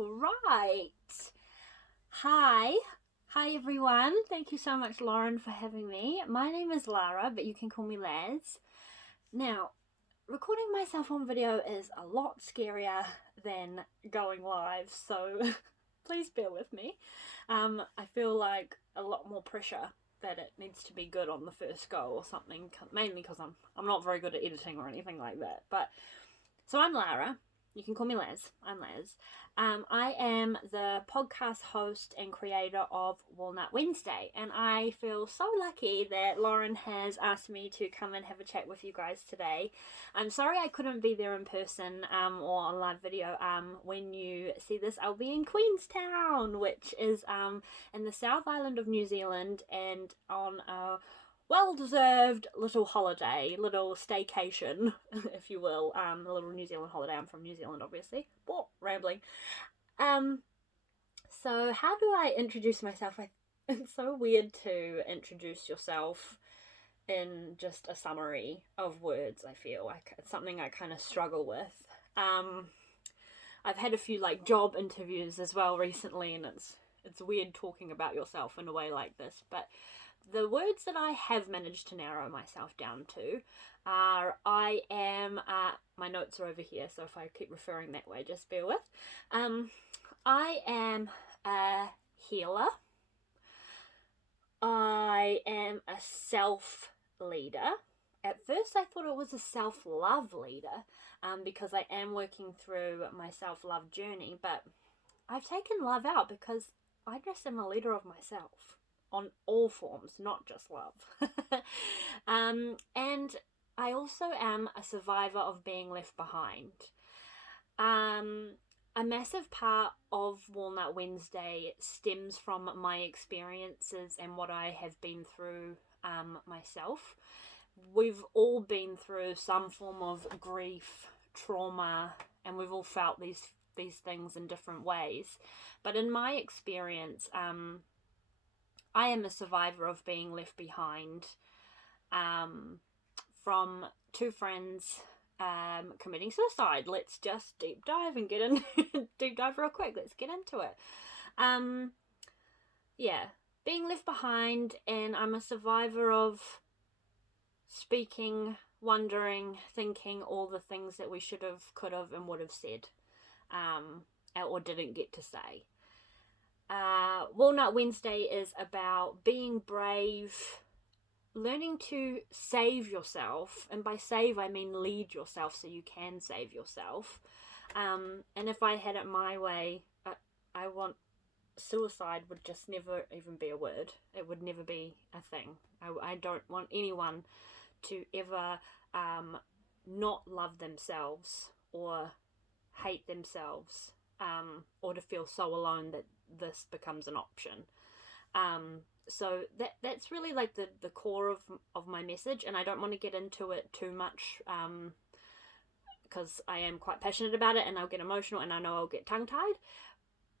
Right. Hi. Hi, everyone. Thank you so much, Lauren, for having me. My name is Lara, but you can call me Laz. Now, recording myself on video is a lot scarier than going live, so please bear with me. I feel like a lot more pressure that it needs to be good on the first go or something, mainly because I'm not very good at editing or anything like that. But so I'm Lara. You can call me Laz. I'm Laz. I am the podcast host and creator of Walnut Wednesday, and I feel so lucky that Lauren has asked me to come and have a chat with you guys today. I'm sorry I couldn't be there in person or on live video. When you see this, I'll be in Queenstown, which is in the South Island of New Zealand, and on a well-deserved little holiday, little staycation, if you will, a little New Zealand holiday. I'm from New Zealand, obviously. Whoa, rambling. So how do I introduce myself? It's so weird to introduce yourself in just a summary of words. I feel like it's something I kind of struggle with. I've had a few job interviews as well recently, and it's weird talking about yourself in a way like this, but the words that I have managed to narrow myself down to are I am, my notes are over here, so if I keep referring that way, just bear with. I am a healer. I am a self-leader. At first I thought it was a self-love leader, because I am working through my self-love journey, but I've taken love out because I just am a leader of myself. On all forms, not just love. And I also am a survivor of being left behind. A massive part of Walnut Wednesday stems from my experiences and what I have been through myself. We've all been through some form of grief, trauma, and we've all felt these things in different ways. But in my experience, I am a survivor of being left behind, from two friends committing suicide. Let's just deep dive and get in. Deep dive real quick. Let's get into it. Being left behind, and I'm a survivor of speaking, wondering, thinking all the things that we should have, could have, and would have said, or didn't get to say. Walnut Wednesday is about being brave, learning to save yourself, and by save I mean lead yourself so you can save yourself. And if I had it my way, I want suicide would just never even be a word. It would never be a thing. I don't want anyone to ever not love themselves or hate themselves, or to feel so alone that this becomes an option. So that's really the core of my message, and I don't want to get into it too much, because I am quite passionate about it, and I'll get emotional, and I know I'll get tongue-tied,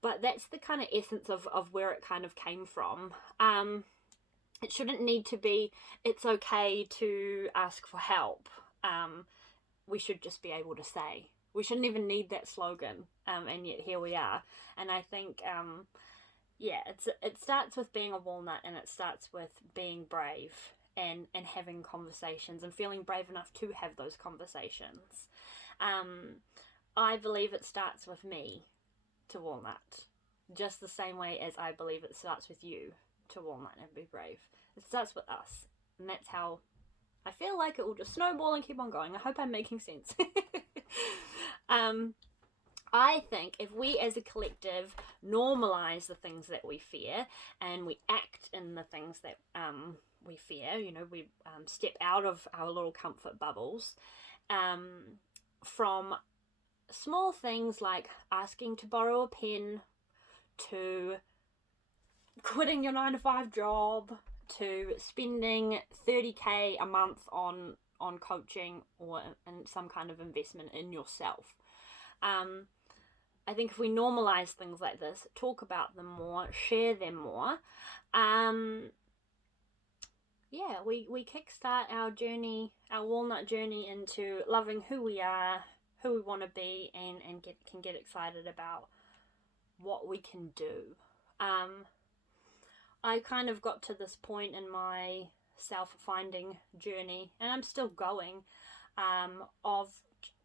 but that's the kind of essence of where it kind of came from. It shouldn't need to be, it's okay to ask for help. We should just be able to say. We shouldn't even need that slogan, and yet here we are. And I think, it starts with being a walnut, and it starts with being brave and having conversations and feeling brave enough to have those conversations. I believe it starts with me to walnut, just the same way as I believe it starts with you to walnut and be brave. It starts with us, and that's how I feel like it will just snowball and keep on going. I hope I'm making sense. I think if we as a collective normalize the things that we fear, and we act in the things that we fear, we step out of our little comfort bubbles, from small things like asking to borrow a pen, to quitting your 9-to-5 job, to spending $30,000 a month on coaching or in some kind of investment in yourself. I think if we normalize things like this, talk about them more, share them more, we kickstart our journey, our walnut journey into loving who we are, who we want to be, and can get excited about what we can do. I kind of got to this point in my self-finding journey, and I'm still going, of,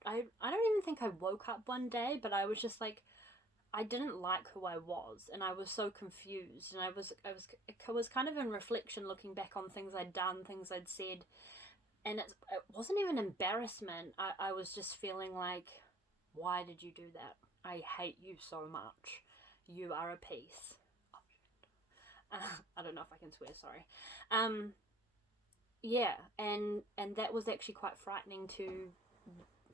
I don't even think I woke up one day, but I was just like, I didn't like who I was, and I was so confused, and I was kind of in reflection, looking back on things I'd done, things I'd said, and it wasn't even embarrassment. I was just feeling like, why did you do that? I hate you so much. You are a piece. I don't know if I can swear, sorry. Yeah, and that was actually quite frightening to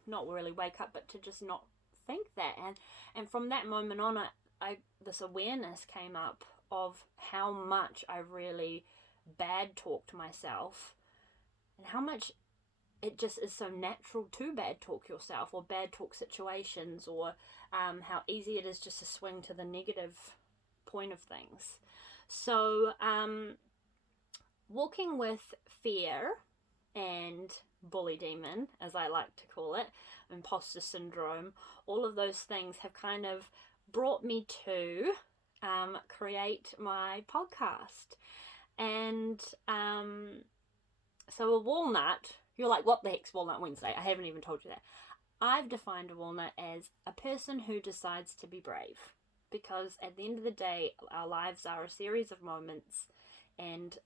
not really wake up, but to just not think that. And from that moment on, I this awareness came up of how much I really bad talked myself, and how much it just is so natural to bad talk yourself, or bad talk situations, or how easy it is just to swing to the negative point of things. So walking with fear and bully demon, as I like to call it, imposter syndrome, all of those things have kind of brought me to create my podcast. And so a walnut, you're like, what the heck's Walnut Wednesday? I haven't even told you that. I've defined a walnut as a person who decides to be brave, because at the end of the day, our lives are a series of moments and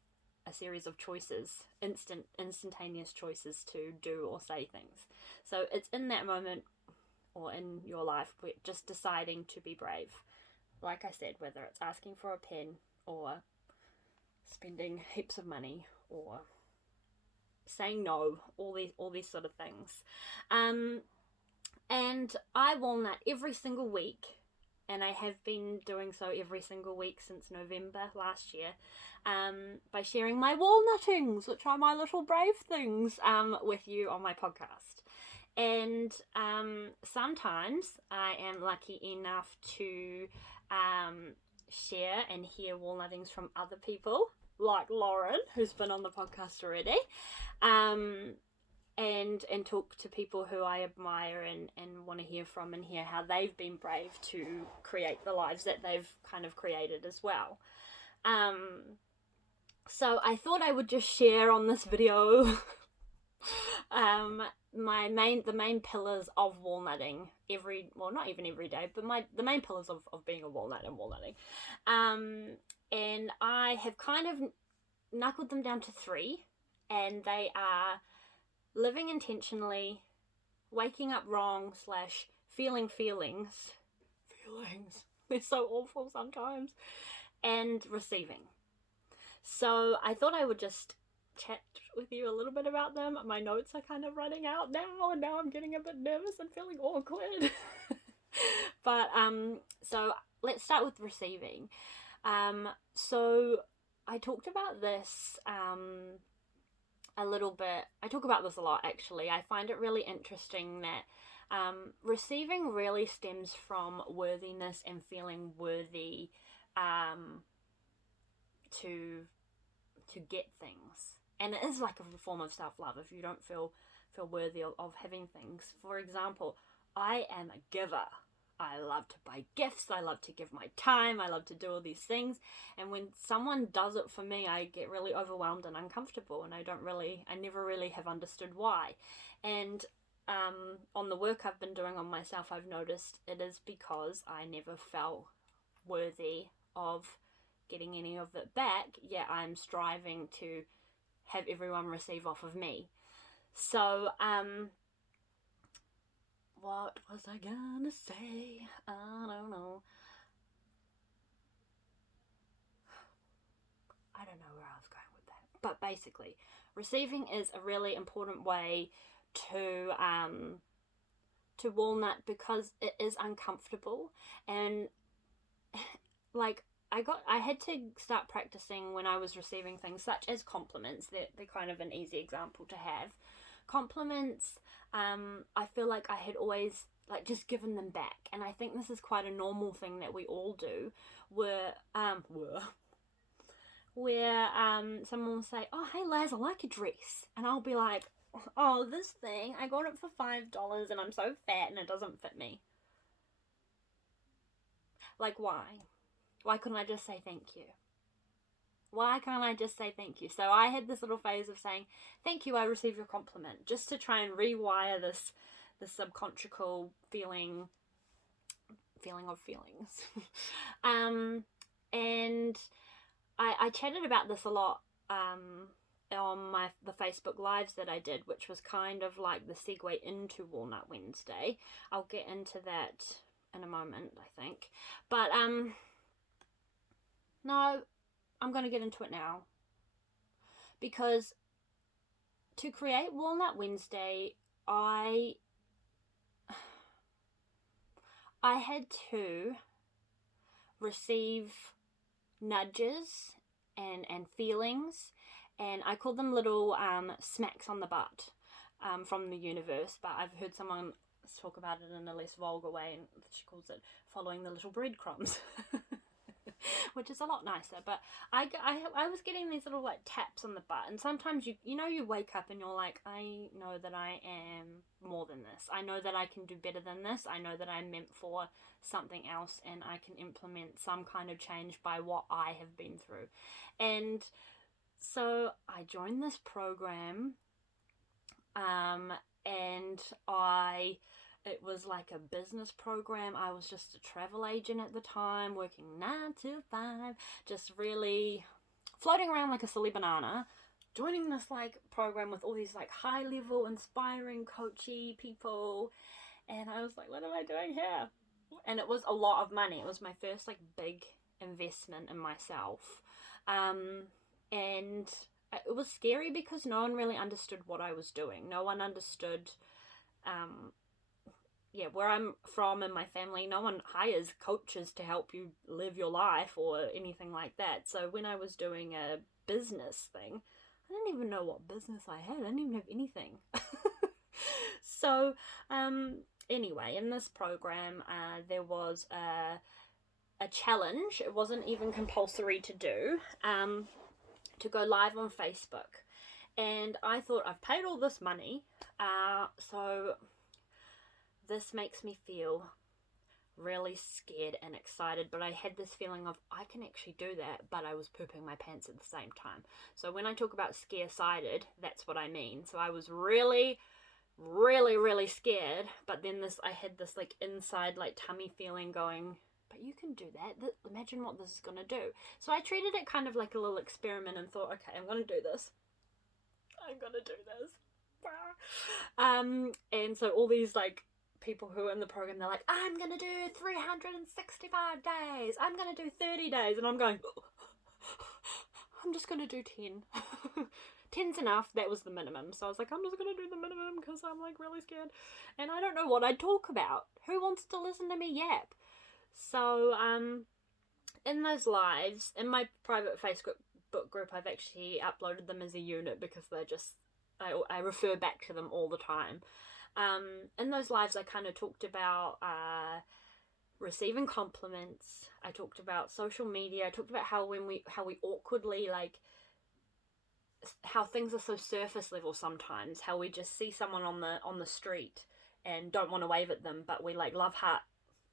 a series of choices, instantaneous choices to do or say things. So it's in that moment, or in your life, where just deciding to be brave. Like I said, whether it's asking for a pen, or spending heaps of money, or saying no, all these sort of things. And I walnut every single week, and I have been doing so every single week since November last year, by sharing my walnuttings, which are my little brave things, with you on my podcast. And sometimes I am lucky enough to share and hear walnuttings from other people, like Lauren, who's been on the podcast already, and talk to people who I admire and want to hear from, and hear how they've been brave to create the lives that they've kind of created as well. So I thought I would just share on this video the main pillars of walnutting not even every day, but the main pillars of being a walnut and walnutting. And I have kind of knuckled them down to 3, and they are living intentionally, waking up wrong / feeling feelings, they're so awful sometimes, and receiving. So I thought I would just chat with you a little bit about them. My notes are kind of running out now, and now I'm getting a bit nervous and feeling awkward. But so let's start with receiving. So I talked about this a little bit. I talk about this a lot, actually. I find it really interesting that receiving really stems from worthiness and feeling worthy to get things. And it is like a form of self-love if you don't feel worthy of having things. For example, I am a giver. I love to buy gifts, I love to give my time, I love to do all these things, and when someone does it for me, I get really overwhelmed and uncomfortable, and I never really have understood why. And on the work I've been doing on myself, I've noticed it is because I never felt worthy of getting any of it back, yet I'm striving to have everyone receive off of me. So what was I gonna say? I don't know. I don't know where I was going with that. But basically, receiving is a really important way to walnut, because it is uncomfortable. And like I had to start practicing when I was receiving things such as compliments. They're kind of an easy example to have. Compliments, I feel like I had always just given them back, and I think this is quite a normal thing that we all do, where someone will say, "Oh, hey Laz, I like your dress," and I'll be like, "Oh, this thing, I got it for $5 and I'm so fat and it doesn't fit me." Like, why? Why couldn't I just say thank you? Why can't I just say thank you? So I had this little phase of saying, thank you, I received your compliment, just to try and rewire this subconscious feeling of feelings. And I chatted about this a lot on the Facebook Lives that I did, which was kind of like the segue into Walnut Wednesday. I'll get into that in a moment, I think. But no, I'm going to get into it now. Because to create Walnut Wednesday, I had to receive nudges and feelings, and I call them little smacks on the butt from the universe, but I've heard someone talk about it in a less vulgar way, and she calls it following the little breadcrumbs. Which is a lot nicer. But I was getting these little like taps on the butt, and sometimes you wake up and you're like, I know that I am more than this. I know that I can do better than this. I know that I'm meant for something else, and I can implement some kind of change by what I have been through. And so I joined this program, and it was like a business program. I was just a travel agent at the time, working 9 to 5, just really floating around like a silly banana, joining this like program with all these like high level, inspiring, coachy people. And I was like, what am I doing here? And it was a lot of money. It was my first like big investment in myself. And it was scary because no one really understood what I was doing. No one understood, where I'm from and my family, no one hires coaches to help you live your life or anything like that. So when I was doing a business thing, I didn't even know what business I had. I didn't even have anything. So anyway, in this program, there was a challenge. It wasn't even compulsory to do, to go live on Facebook. And I thought, I've paid all this money, so this makes me feel really scared and excited, but I had this feeling of I can actually do that, but I was pooping my pants at the same time. So when I talk about scare-sided, that's what I mean. So I was really, really, really scared, but then I had this like inside like tummy feeling going, but you can do that. Imagine what this is going to do. So I treated it kind of like a little experiment and thought, okay, I'm going to do this. I'm going to do this. And so all these like people who are in the program, they're like, I'm gonna do 365 days, I'm gonna do 30 days, and I'm going, I'm just gonna do 10. 10's enough. That was the minimum. So I was like, I'm just gonna do the minimum because I'm like really scared and I don't know what I'd talk about. Who wants to listen to me yap? So in those lives, in my private Facebook group, I've actually uploaded them as a unit because they're just, I refer back to them all the time. In those lives, I kind of talked about receiving compliments. I talked about social media. I talked about how we awkwardly, like, how things are so surface level sometimes. How we just see someone on the street and don't want to wave at them, but we like love heart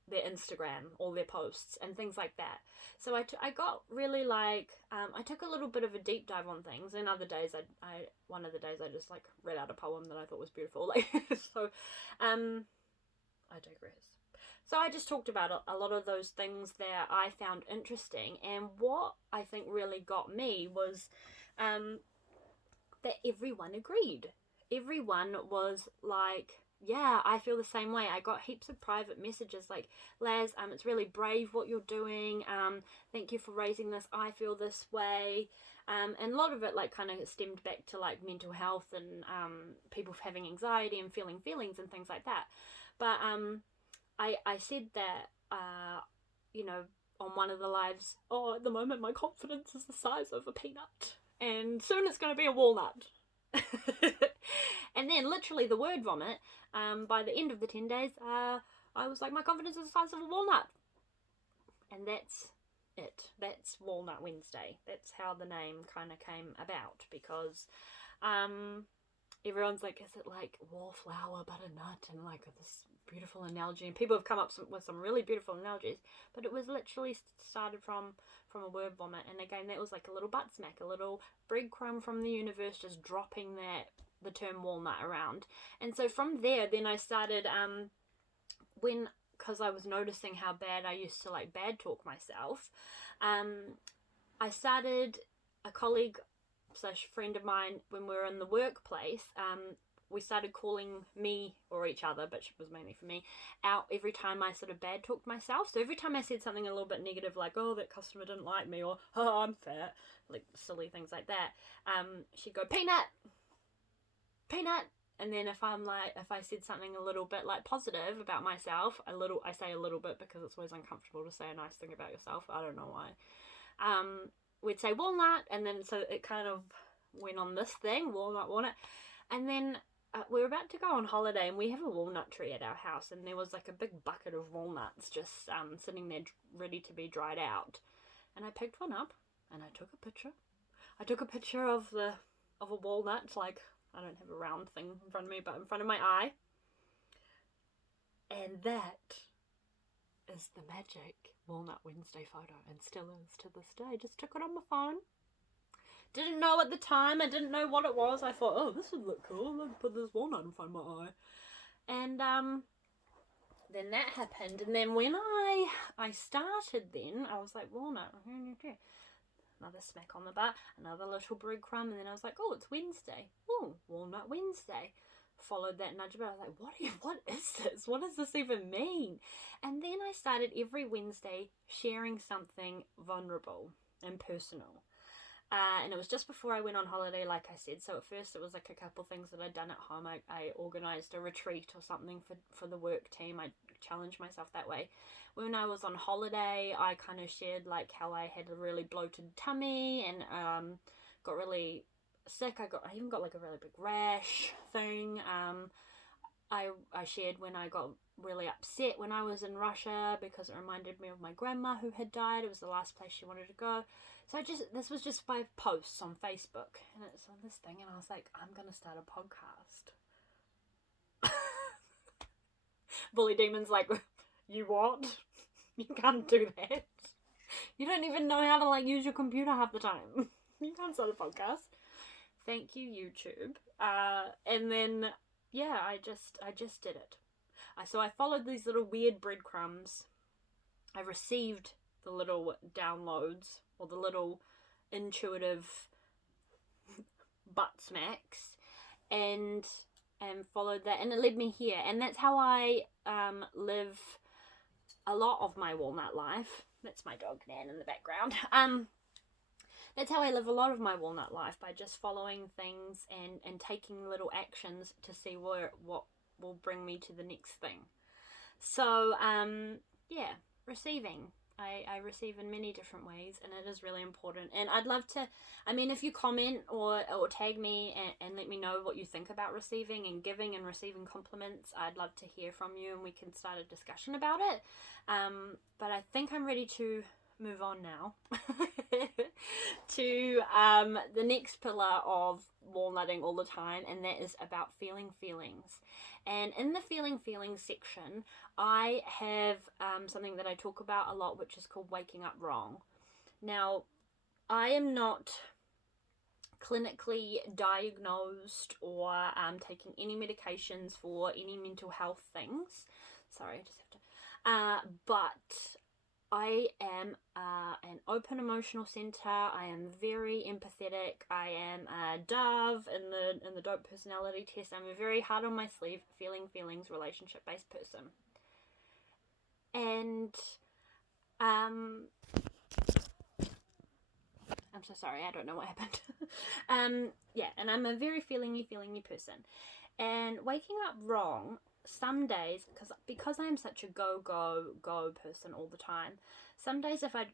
their Instagram, all their posts and things like that. So I got really like, I took a little bit of a deep dive on things, and other days one of the days I just like read out a poem that I thought was beautiful. Like, so, I digress. So I just talked about a lot of those things that I found interesting, and what I think really got me was, that everyone agreed. Everyone was like, yeah, I feel the same way. I got heaps of private messages like, Laz, it's really brave what you're doing. Thank you for raising this. I feel this way. And a lot of it like kind of stemmed back to like mental health and people having anxiety and feeling feelings and things like that. But I said that, on one of the lives, at the moment my confidence is the size of a peanut. And soon it's going to be a walnut. And then literally the word vomit, by the end of the 10 days, I was like, my confidence is the size of a walnut. And that's it. That's Walnut Wednesday. That's how the name kind of came about, because everyone's like, is it like wallflower, butternut, and like this beautiful analogy, and people have come up with some really beautiful analogies, but it was literally started from a word vomit. And again, that was like a little butt smack, a little breadcrumb from the universe just dropping the term walnut around. And so from there, then I started because I was noticing how bad I used to like bad talk myself, I started, a colleague / friend of mine, when we were in the workplace, we started calling me, or each other, but it was mainly for me, out every time I sort of bad talked myself. So every time I said something a little bit negative, like, oh, that customer didn't like me, or, oh, I'm fat, like silly things like that, she'd go, peanut. And then if I said something a little bit like positive about myself, I say a little bit because it's always uncomfortable to say a nice thing about yourself. I don't know why. We'd say walnut, and then so it kind of went on this thing, walnut. And then we were about to go on holiday, and we have a walnut tree at our house, and there was like a big bucket of walnuts just sitting there ready to be dried out. And I picked one up, and I took a picture. I took a picture of a walnut, like, I don't have a round thing in front of me, but in front of my eye. And that is the magic Walnut Wednesday photo, and still is to this day. Just took it on my phone. Didn't know at the time. I didn't know what it was. I thought, oh, this would look cool. Let's put this walnut in front of my eye. And then that happened. And then when I started then, I was like, walnut. Another smack on the butt, another little breadcrumb, and then I was like, oh, it's Wednesday. Oh, Walnut Wednesday. Followed that nudge about. I was like, what is this? What does this even mean? And then I started every Wednesday sharing something vulnerable and personal. And it was just before I went on holiday, like I said. So at first it was like a couple things that I'd done at home. I organised a retreat or something for the work team. I challenged myself that way. When I was on holiday, I kind of shared like how I had a really bloated tummy and got really sick. I even got like a really big rash thing. I shared when I got really upset when I was in Russia because it reminded me of my grandma who had died. It was the last place she wanted to go. So this was just 5 posts on Facebook, and it's on this thing, and I was like, I'm gonna start a podcast. Bully Demon's like, you what? You can't do that. You don't even know how to like use your computer half the time. You can't start a podcast. Thank you, YouTube. And then yeah, I just did it. So I followed these little weird breadcrumbs. I received the little downloads, or the little intuitive butt smacks, and followed that, and it led me here. And that's how I live a lot of my walnut life. That's my dog Nan in the background. That's how I live a lot of my walnut life, by just following things and taking little actions to see what will bring me to the next thing. So yeah, receiving. I receive in many different ways, and it is really important. And I'd love to, I mean, if you comment or tag me and let me know what you think about receiving and giving and receiving compliments, I'd love to hear from you, and we can start a discussion about it. But I think I'm ready to move on now to the next pillar of walnutting all the time, and that is about feeling feelings. And in the feeling feelings section, I have something that I talk about a lot, which is called waking up wrong. Now, I am not clinically diagnosed or taking any medications for any mental health things. Sorry, I just have to. But I am an open emotional center. I am very empathetic. I am a dove in the dope personality test. I'm a very hard on my sleeve, feeling feelings, relationship based person. And I'm so sorry, I don't know what happened. Yeah, and I'm a very feelingy person. And waking up wrong, some days, because I'm such a go person all the time, some days if I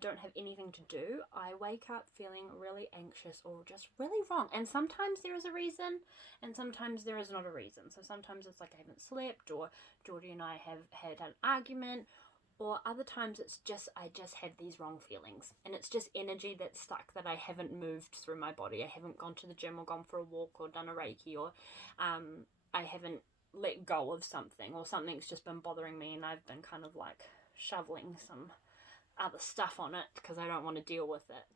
don't have anything to do, I wake up feeling really anxious or just really wrong. And sometimes there is a reason, and sometimes there is not a reason. So sometimes it's like I haven't slept, or Geordie and I have had an argument, Or other times it's just, I just have these wrong feelings, and it's just energy that's stuck that I haven't moved through my body. I haven't gone to the gym or gone for a walk or done a Reiki, or I haven't let go of something, or something's just been bothering me and I've been kind of like shoveling some other stuff on it because I don't want to deal with it,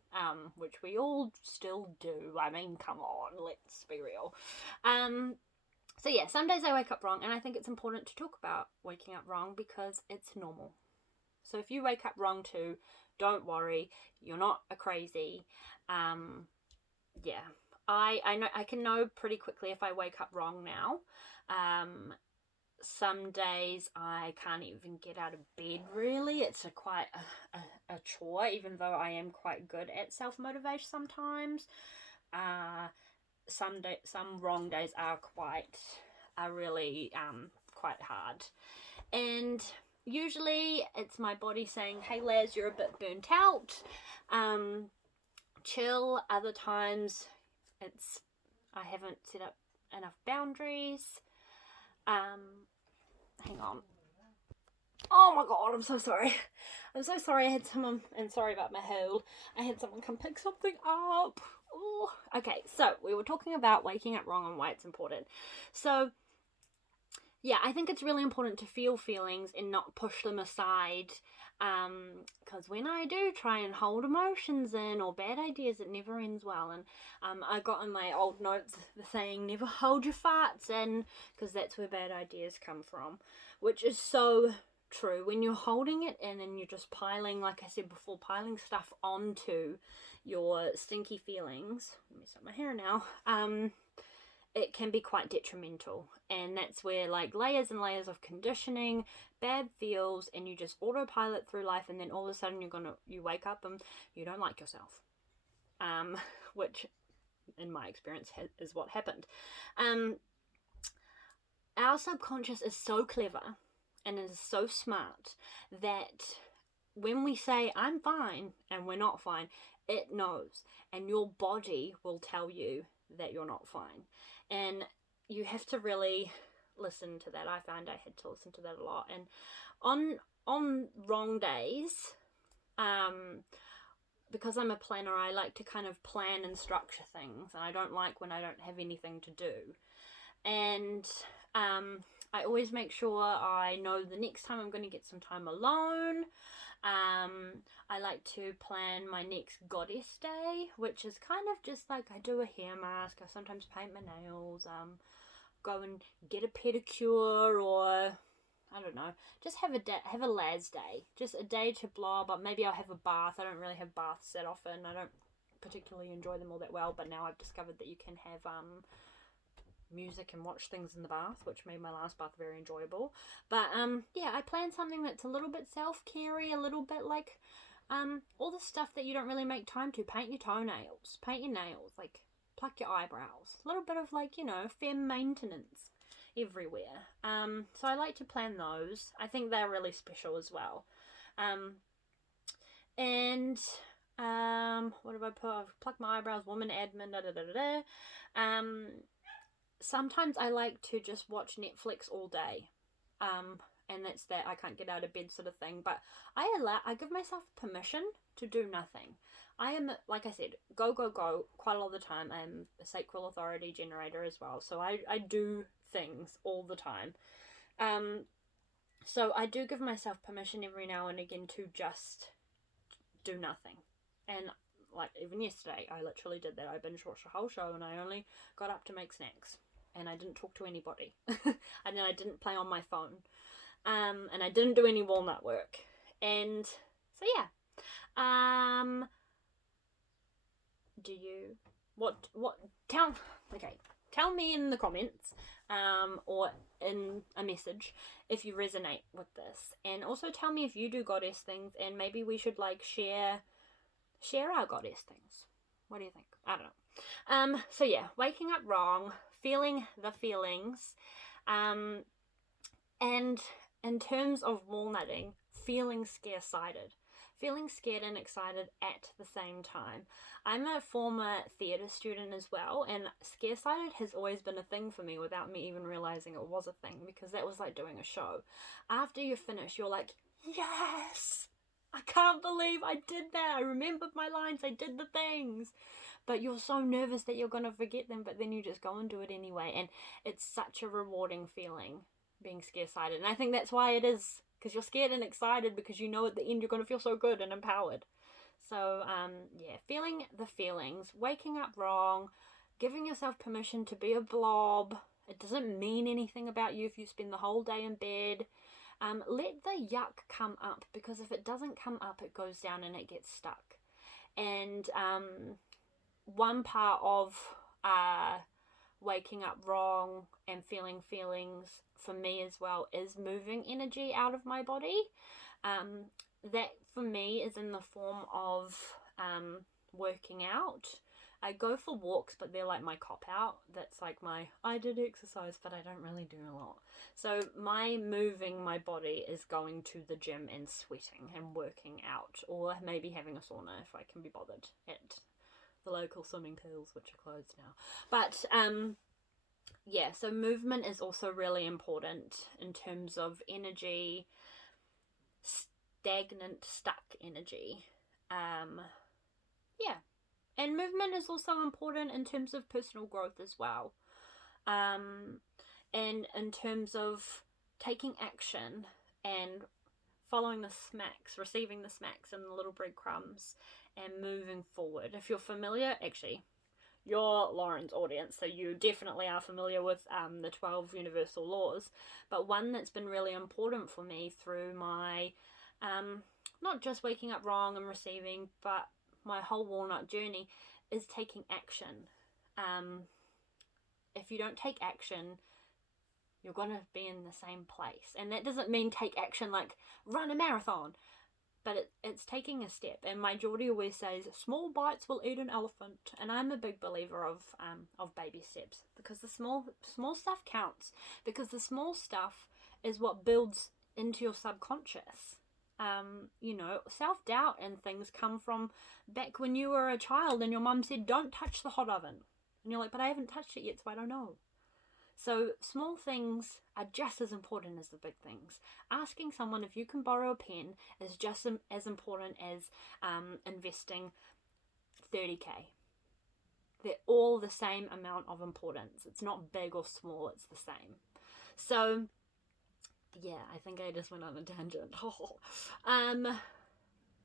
which we all still do. I mean, come on, let's be real. So yeah, some days I wake up wrong, and I think it's important to talk about waking up wrong because it's normal. So if you wake up wrong too, don't worry, you're not a crazy. Yeah, I know, I can know pretty quickly if I wake up wrong now. Some days I can't even get out of bed, really. It's quite a chore, even though I am quite good at self-motivation sometimes. Some wrong days are really quite hard. And usually it's my body saying, hey Laz, you're a bit burnt out, chill. Other times it's I haven't set up enough boundaries. Hang on. Oh my god, I'm so sorry. I'm so sorry I had someone, and sorry about my hold. I had someone come pick something up. Ooh. Okay, so we were talking about waking up wrong and why it's important. So yeah, I think it's really important to feel feelings and not push them aside, because when I do try and hold emotions in or bad ideas, it never ends well. And I got in my old notes the saying, never hold your farts in, because that's where bad ideas come from, which is so true. When you're holding it in and you're just piling, like I said before, piling stuff onto your stinky feelings, let me start my hair now, it can be quite detrimental. And that's where like layers and layers of conditioning, bad feels, and you just autopilot through life, and then all of a sudden you wake up and you don't like yourself, which in my experience is what happened. Our subconscious is so clever and is so smart that when we say I'm fine and we're not fine, it knows, and your body will tell you that you're not fine. And you have to really listen to that. I found I had to listen to that a lot. And on wrong days, because I'm a planner, I like to kind of plan and structure things, and I don't like when I don't have anything to do. And I always make sure I know the next time I'm going to get some time alone. I like to plan my next goddess day, which is kind of just like I do a hair mask, I sometimes paint my nails, go and get a pedicure, or I don't know, just have a Laz day, just a day to blah, but maybe I'll have a bath. I don't really have baths that often, I don't particularly enjoy them all that well, but now I've discovered that you can have music and watch things in the bath, which made my last bath very enjoyable. But yeah, I plan something that's a little bit self-care-y, a little bit like all the stuff that you don't really make time to. Paint your toenails, paint your nails, like pluck your eyebrows, a little bit of like, you know, femme maintenance everywhere. So I like to plan those. I think they're really special as well. And what have I put? I've plucked my eyebrows, woman admin, sometimes I like to just watch Netflix all day, and that's that I can't get out of bed sort of thing. But I give myself permission to do nothing. I am, like I said, go quite a lot of the time. I'm a sacral authority generator as well, so I do things all the time. So I do give myself permission every now and again to just do nothing. And like even yesterday, I literally did that. I binge watched the whole show, and I only got up to make snacks. And I didn't talk to anybody. And then I didn't play on my phone. And I didn't do any walnut work. And so yeah. Do you tell me in the comments, or in a message if you resonate with this. And also tell me if you do goddess things, and maybe we should like share our goddess things. What do you think? I don't know. So yeah, waking up wrong, feeling the feelings, and in terms of walnutting, feeling feeling scared and excited at the same time. I'm a former theatre student as well, and scaresighted has always been a thing for me without me even realising it was a thing, because that was like doing a show. After you finish, you're like, yes, I can't believe I did that. I remembered my lines, I did the things. But you're so nervous that you're going to forget them, but then you just go and do it anyway. And it's such a rewarding feeling, being scare-sighted. And I think that's why it is, because you're scared and excited, because you know at the end you're going to feel so good and empowered. So, yeah, feeling the feelings, waking up wrong, giving yourself permission to be a blob. It doesn't mean anything about you if you spend the whole day in bed. Let the yuck come up, because if it doesn't come up, it goes down and it gets stuck. And one part of waking up wrong and feeling feelings for me as well is moving energy out of my body. That for me is in the form of working out. I go for walks, but they're like my cop out. That's like I did exercise, but I don't really do a lot. So my moving my body is going to the gym and sweating and working out, or maybe having a sauna if I can be bothered at the local swimming pools, which are closed now. But yeah, so movement is also really important in terms of energy, stagnant, stuck energy. Yeah. And movement is also important in terms of personal growth as well. And in terms of taking action and following the smacks, receiving the smacks and the little breadcrumbs and moving forward. If you're familiar, actually, you're Lauren's audience, so you definitely are familiar with the 12 universal laws. But one that's been really important for me through my, not just waking up wrong and receiving, but my whole walnut journey is taking action. If you don't take action, you're going to be in the same place. And that doesn't mean take action like run a marathon, but it's taking a step. And my Geordie always says, small bites will eat an elephant. And I'm a big believer of baby steps, because the small stuff counts, because the small stuff is what builds into your subconscious. You know, self-doubt and things come from back when you were a child and your mum said, don't touch the hot oven. And you're like, but I haven't touched it yet, so I don't know. So small things are just as important as the big things. Asking someone if you can borrow a pen is just as important as investing 30k. They're all the same amount of importance. It's not big or small, it's the same. So yeah, I think I just went on a tangent.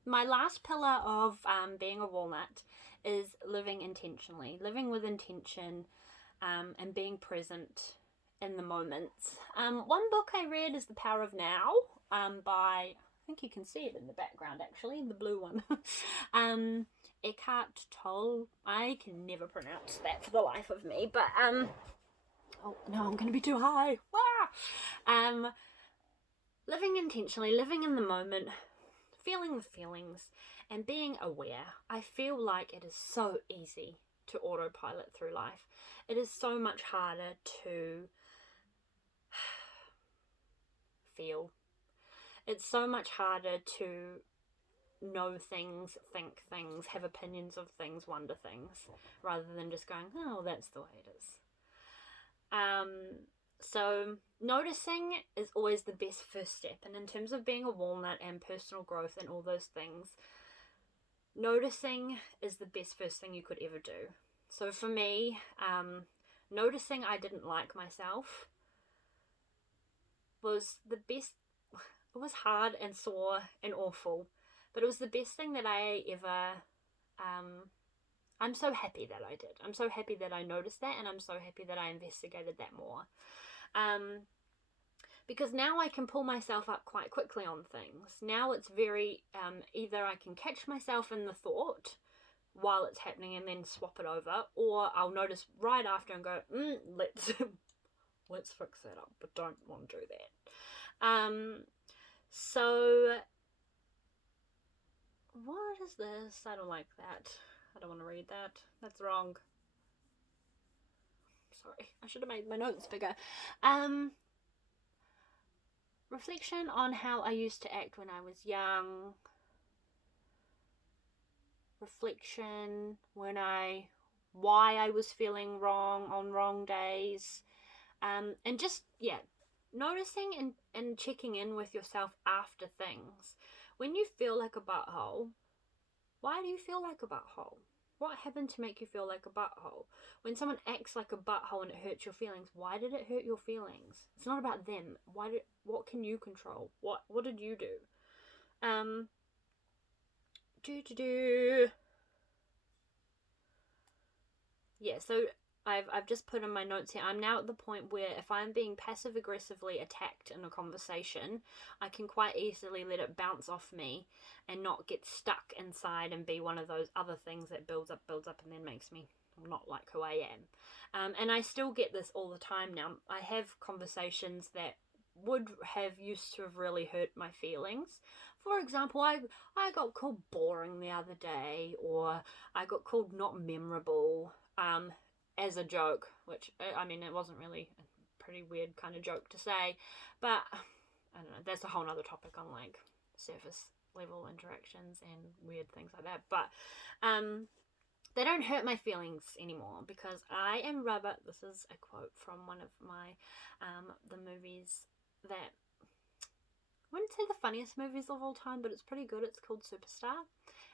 My last pillar of being a walnut is living intentionally, living with intention, and being present in the moments. One book I read is The Power of Now, by, I think you can see it in the background actually, the blue one. Eckhart Tolle. I can never pronounce that for the life of me, but oh no, I'm gonna be too high. Living intentionally, living in the moment, feeling the feelings, and being aware. I feel like it is so easy to autopilot through life. It is so much harder to feel. It's so much harder to know things, think things, have opinions of things, wonder things, rather than just going, oh, that's the way it is. So noticing is always the best first step. And in terms of being a walnut and personal growth and all those things, noticing is the best first thing you could ever do. So for me, noticing I didn't like myself was the best. It was hard and sore and awful, but it was the best thing that I ever, I'm so happy that I did. I'm so happy that I noticed that, and I'm so happy that I investigated that more. Because now I can pull myself up quite quickly on things. Now it's very, either I can catch myself in the thought while it's happening and then swap it over, or I'll notice right after and go, let's fix that up, but don't want to do that. So what is this? I don't like that. I don't want to read that. That's wrong. Sorry, I should have made my notes bigger. Reflection on how I used to act when I was young. Reflection why I was feeling wrong on wrong days. And just, yeah, noticing and checking in with yourself after things. When you feel like a butthole, why do you feel like a butthole? What happened to make you feel like a butthole? When someone acts like a butthole and it hurts your feelings, why did it hurt your feelings? It's not about them. What can you control? What did you do? Yeah, so I've just put in my notes here. I'm now at the point where if I'm being passive aggressively attacked in a conversation, I can quite easily let it bounce off me and not get stuck inside and be one of those other things that builds up, and then makes me not like who I am. And I still get this all the time now. I have conversations that would have used to have really hurt my feelings. For example, I got called boring the other day, or I got called not memorable, as a joke, which, I mean, it wasn't really a pretty weird kind of joke to say, but I don't know, that's a whole nother topic on like surface level interactions and weird things like that. But they don't hurt my feelings anymore because I am rubber. This is a quote from one of my the movies that I wouldn't say the funniest movies of all time, but it's pretty good. It's called Superstar.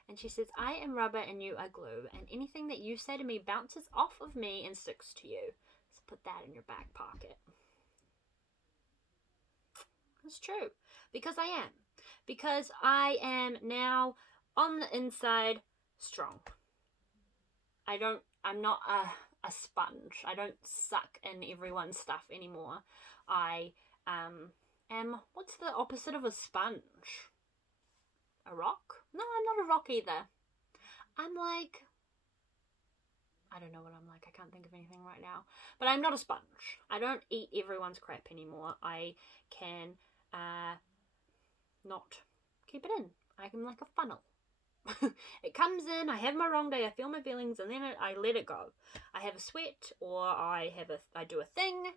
And she says, I am rubber and you are glue, and anything that you say to me bounces off of me and sticks to you. So put that in your back pocket. It's true. Because I am. Because I am now on the inside strong. I'm not a sponge. I don't suck in everyone's stuff anymore. I am, what's the opposite of a sponge? A rock? No, I'm not a rock either. I'm like, I don't know what I'm like. I can't think of anything right now. But I'm not a sponge. I don't eat everyone's crap anymore. I can not keep it in. I'm like a funnel. It comes in, I have my wrong day, I feel my feelings, and then I let it go. I have a sweat, or I do a thing.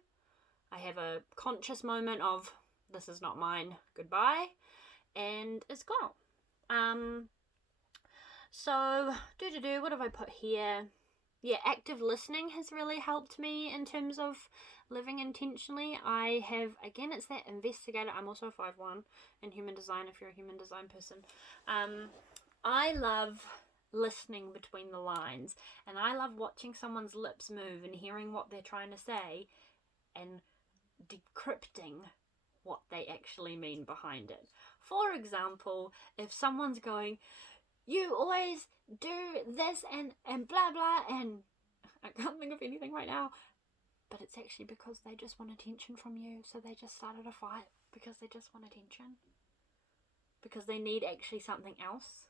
I have a conscious moment of, this is not mine, goodbye, and it's gone. So, what have I put here? Yeah, active listening has really helped me in terms of living intentionally. I have, again, it's that investigator. I'm also 5'1" in human design, if you're a human design person. I love listening between the lines, and I love watching someone's lips move and hearing what they're trying to say and decrypting what they actually mean behind it. For example, if someone's going, you always do this and blah blah, and I can't think of anything right now, but it's actually because they just want attention from you, so they just started a fight because they just want attention, because they need actually something else.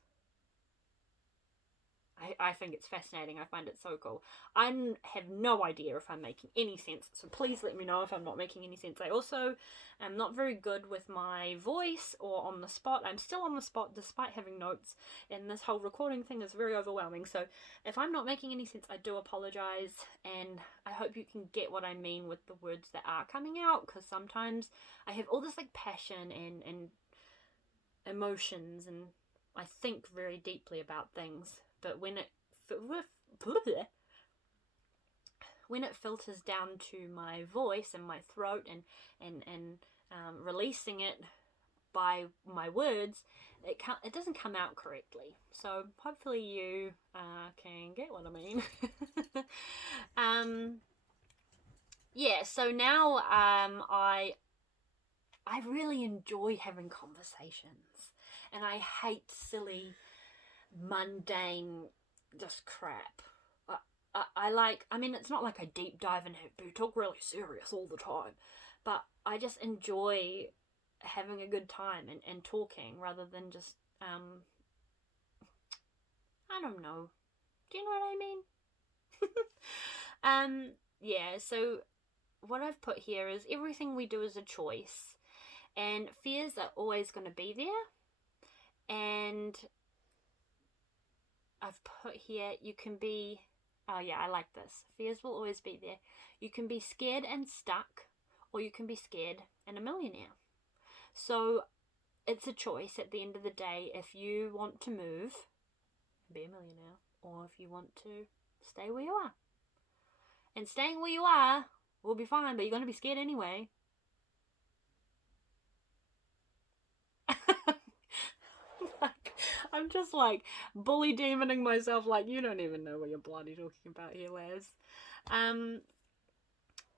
I think it's fascinating. I find it so cool. I have no idea if I'm making any sense, so please let me know if I'm not making any sense. I also am not very good with my voice or on the spot. I'm still on the spot despite having notes, and this whole recording thing is very overwhelming. So if I'm not making any sense, I do apologize, and I hope you can get what I mean with the words that are coming out, because sometimes I have all this like passion and emotions, and I think very deeply about things. But when it filters down to my voice and my throat and releasing it by my words, it doesn't come out correctly. So hopefully you can get what I mean. Yeah. So now I really enjoy having conversations, and I hate silly, mundane, just crap. I mean, it's not like I deep dive and talk really serious all the time, but I just enjoy having a good time and talking rather than just, I don't know. Do you know what I mean? Yeah, so what I've put here is everything we do is a choice, and fears are always going to be there, and I've put here, you can be, oh yeah, I like this. Fears will always be there. You can be scared and stuck, or you can be scared and a millionaire. So it's a choice at the end of the day if you want to move and be a millionaire, or if you want to stay where you are. And staying where you are will be fine, but you're going to be scared anyway. Like, I'm just like bully demoning myself. Like, you don't even know what you're bloody talking about here, Laz.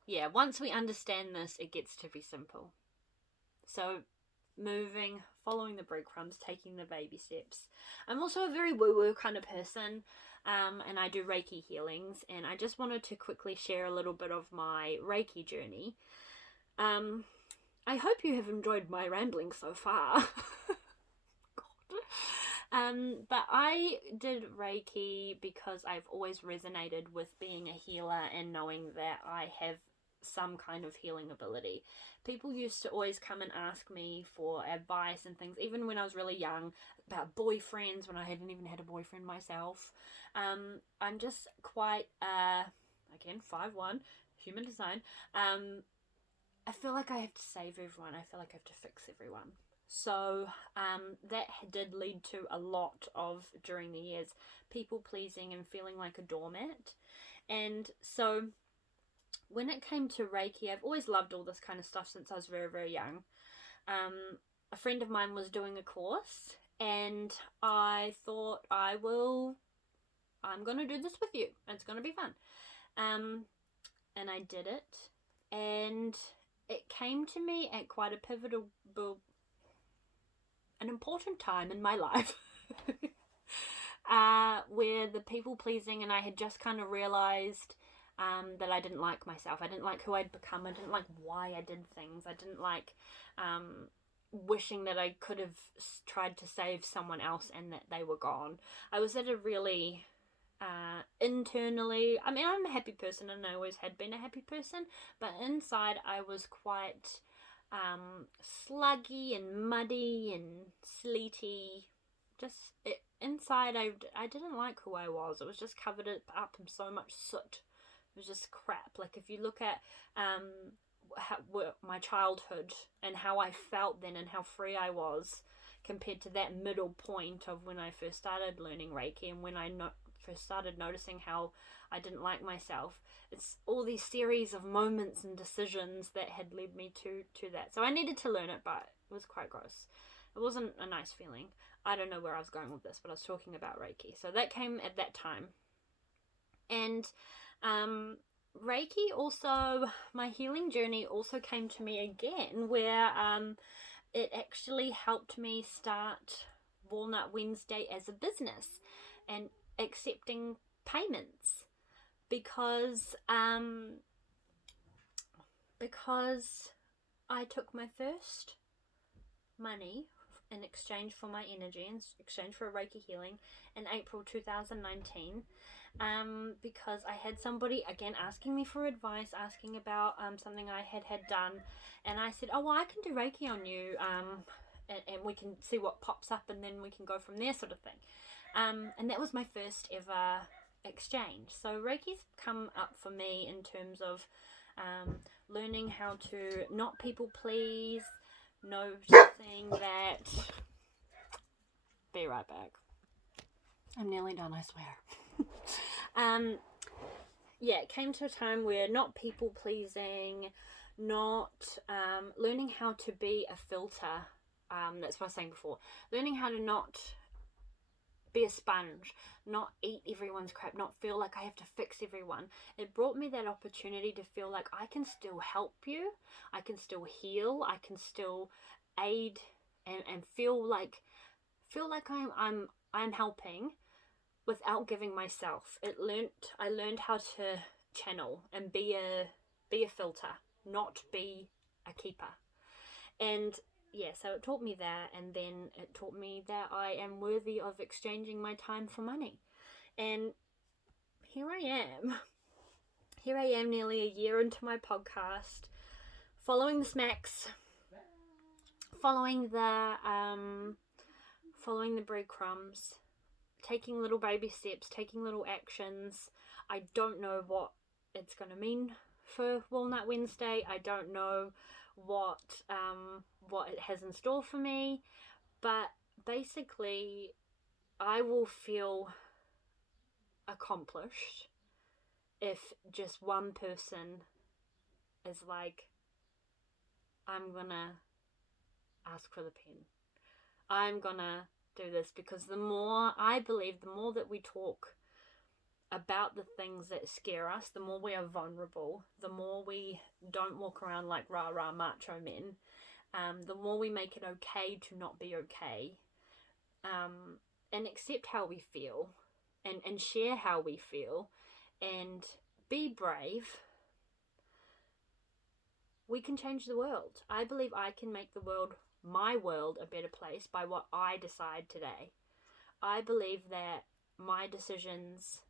Yeah, once we understand this, it gets to be simple. So, moving, following the breadcrumbs, taking the baby steps. I'm also a very woo-woo kind of person, and I do Reiki healings, and I just wanted to quickly share a little bit of my Reiki journey. I hope you have enjoyed my rambling so far. But I did Reiki because I've always resonated with being a healer and knowing that I have some kind of healing ability. People used to always come and ask me for advice and things, even when I was really young, about boyfriends, when I hadn't even had a boyfriend myself. I'm just quite, again, 5'1", human design. I feel like I have to save everyone. I feel like I have to fix everyone. So that did lead to a lot of, during the years, people pleasing and feeling like a doormat. And so when it came to Reiki, I've always loved all this kind of stuff since I was very, very young. A friend of mine was doing a course, and I thought, I'm going to do this with you. It's going to be fun. And I did it. And it came to me at quite a pivotal, an important time in my life. Where the people pleasing, and I had just kind of realized that I didn't like myself. I didn't like who I'd become. I didn't like why I did things. I didn't like wishing that I could have tried to save someone else and that they were gone. I was at a really internally, I mean, I'm a happy person and I always had been a happy person, but inside I was quite sluggy and muddy and sleety. Just inside I didn't like who I was. It was just covered up in so much soot. It was just crap. Like, if you look at my childhood and how I felt then and how free I was compared to that middle point of when I first started learning Reiki and when I first started noticing how I didn't like myself, it's all these series of moments and decisions that had led me to that. So I needed to learn it, but it was quite gross. It wasn't a nice feeling. I don't know where I was going with this, but I was talking about Reiki. So that came at that time. And Reiki also, my healing journey also came to me again, where it actually helped me start Walnut Wednesday as a business and accepting payments, because I took my first money in exchange for my energy, in exchange for a Reiki healing in April 2019, because I had somebody again asking me for advice, asking about something I had done, and I said, oh well, I can do Reiki on you, and we can see what pops up and then we can go from there, sort of thing. And that was my first ever exchange. So Reiki's come up for me in terms of learning how to not people please, noticing that. Be right back. I'm nearly done, I swear. Yeah, it came to a time where not people pleasing, not learning how to be a filter. That's what I was saying before. Learning how to not be a sponge, not eat everyone's crap, not feel like I have to fix everyone. It brought me that opportunity to feel like I can still help you, I can still heal, I can still aid and feel like I'm helping without giving myself. I learned how to channel and be a filter, not be a keeper. And yeah, so it taught me that, and then it taught me that I am worthy of exchanging my time for money. And here I am. Here I am nearly a year into my podcast, following the smacks, following the breadcrumbs, taking little baby steps, taking little actions. I don't know what it's going to mean for Walnut Wednesday. I don't know what it has in store for me, but basically I will feel accomplished if just one person is like, I'm gonna ask for the pen, I'm gonna do this, because I believe the more that we talk about the things that scare us, the more we are vulnerable, the more we don't walk around like rah-rah macho men, the more we make it okay to not be okay, and accept how we feel, and share how we feel, and be brave, we can change the world. I believe I can make my world, a better place by what I decide today. I believe that my decisions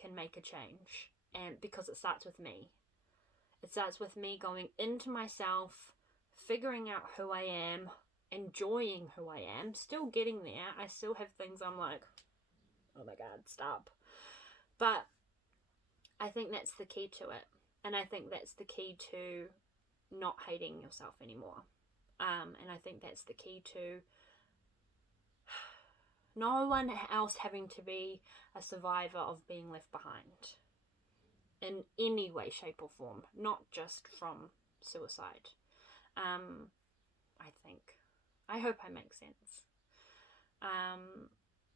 can make a change, and because it starts with me. It starts with me going into myself, figuring out who I am, enjoying who I am, still getting there. I still have things I'm like, oh my god, stop. But I think that's the key to it. And I think that's the key to not hating yourself anymore. And I think that's the key to no one else having to be a survivor of being left behind in any way, shape or form, not just from suicide. I hope I make sense.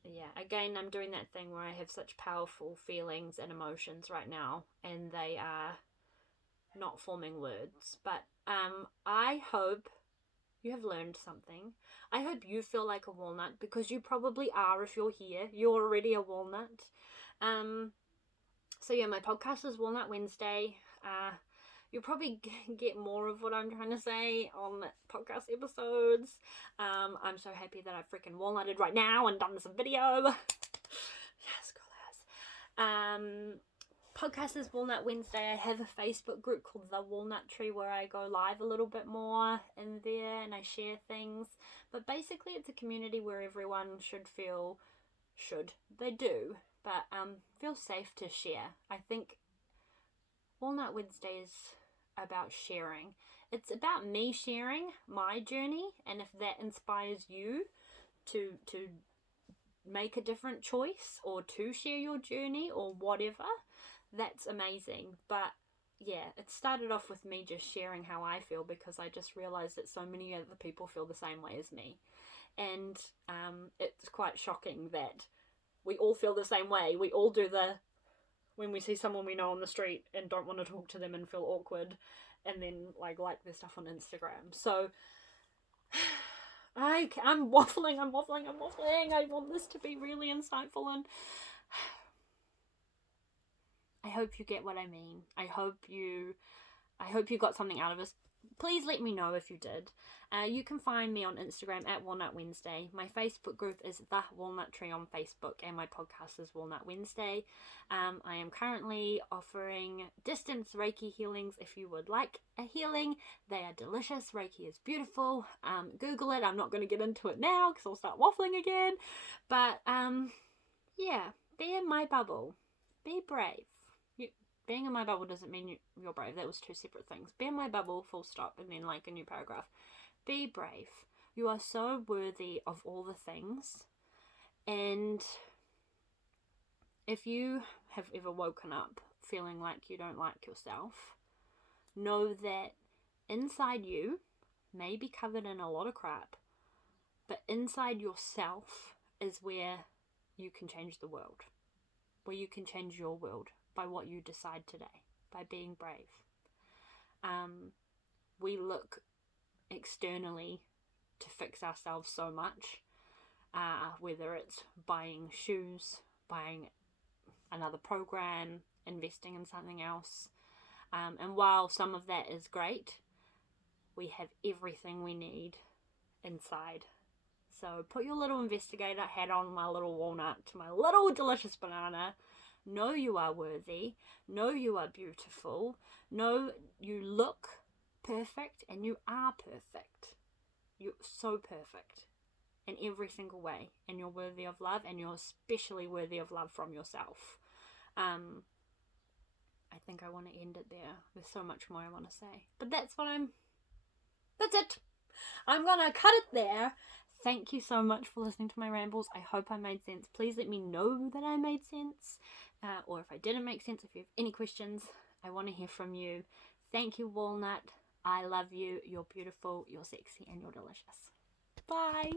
Yeah, again, I'm doing that thing where I have such powerful feelings and emotions right now, and they are not forming words. But I hope you have learned something. I hope you feel like a walnut, because you probably are. If you're here, you're already a walnut. So yeah, my podcast is Walnut Wednesday. You'll probably get more of what I'm trying to say on podcast episodes. I'm so happy that I've freaking walnutted right now and done some video. Yes, girl, yes. Podcast is Walnut Wednesday. I have a Facebook group called The Walnut Tree where I go live a little bit more in there and I share things. But basically it's a community where everyone feel safe to share. I think Walnut Wednesday is about sharing. It's about me sharing my journey, and if that inspires you to make a different choice or to share your journey or whatever, that's amazing. But yeah, it started off with me just sharing how I feel, because I just realized that so many other people feel the same way as me, and it's quite shocking that we all feel the same way. We all do when we see someone we know on the street and don't want to talk to them and feel awkward, and then like their stuff on Instagram. So I'm waffling. I want this to be really insightful, and I hope you get what I mean. I hope you got something out of this. Please let me know if you did. You can find me on Instagram at Walnut Wednesday. My Facebook group is The Walnut Tree on Facebook, and my podcast is Walnut Wednesday. I am currently offering distance Reiki healings if you would like a healing. They are delicious. Reiki is beautiful. Google it. I'm not going to get into it now because I'll start waffling again. But yeah, be in my bubble. Be brave. Being in my bubble doesn't mean you're brave. That was two separate things. Be in my bubble, full stop, and then like a new paragraph. Be brave. You are so worthy of all the things. And if you have ever woken up feeling like you don't like yourself, know that inside you may be covered in a lot of crap, but inside yourself is where you can change the world. Where you can change your world. By what you decide today, by being brave. We look externally to fix ourselves so much, whether it's buying shoes, buying another program, investing in something else. And while some of that is great, we have everything we need inside. So put your little investigator hat on, my little walnut, my little delicious banana. Know you are worthy. Know you are beautiful. Know you look perfect, and you are perfect. You're so perfect in every single way, and you're worthy of love, and you're especially worthy of love from yourself. I think I want to end it there. There's so much more I want to say, but that's it. I'm gonna cut it there. Thank you so much for listening to my rambles. I hope I made sense. Please let me know that I made sense, or if I didn't make sense. If you have any questions, I want to hear from you. Thank you, Walnut. I love you. You're beautiful, you're sexy, and you're delicious. Bye.